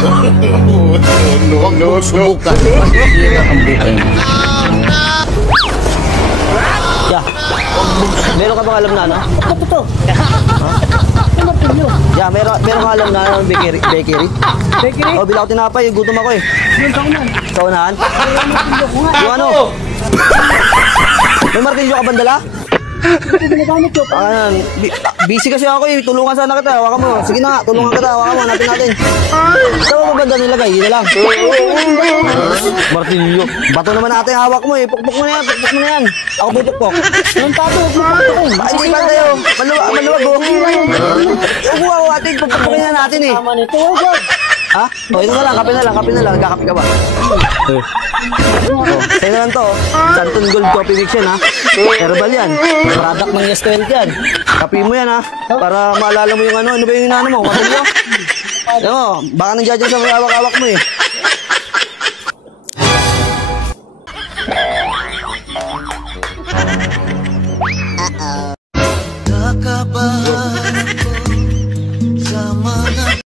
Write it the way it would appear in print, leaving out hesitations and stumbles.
Huwag mo subukan. Masira ang buhay mo. Yeah. Meron ka bang alam na ano? Ano to? Yeah, meron ka alam na ano, bakery? Bakery? Oh, bila ko tinapay, gutom ako eh. Yung kaunan. Kaunahan? Yung ano? May martilyo ka bandala? Ginagamit ko. Busy kasi ako eh. Tulungan sana kita. Hawakan mo. Sige na nga. Tulungan kita. Hawakan mo. Hanapin natin. Saan mo banda nilagay? Yun na lang. Martilyo. Bato naman natin hawak mo eh. Pukpuk mo na yan. Pukpuk mo na yan. Ako pupukpok. Yung pato. Yung pato. Hindi pa tayo. Maluwag oh. Upo ako atin. Pukpukin na natin eh. Tama nito. Huwag. Ha? O, ito na lang. Kape na lang. Kape na lang. Nagkakape ka ba? Sa'yo na lang to. Santon Gold Coffee Mix yan ha. Herbal yan. Product ng Yes 12 yan. Kape mo yan ha. Para maalala mo yung ano. Ano ba yung inano mo? Kapag mo? Alam mo, baka nandiyan dyan sa mga awak-awak mo eh. Nakabahan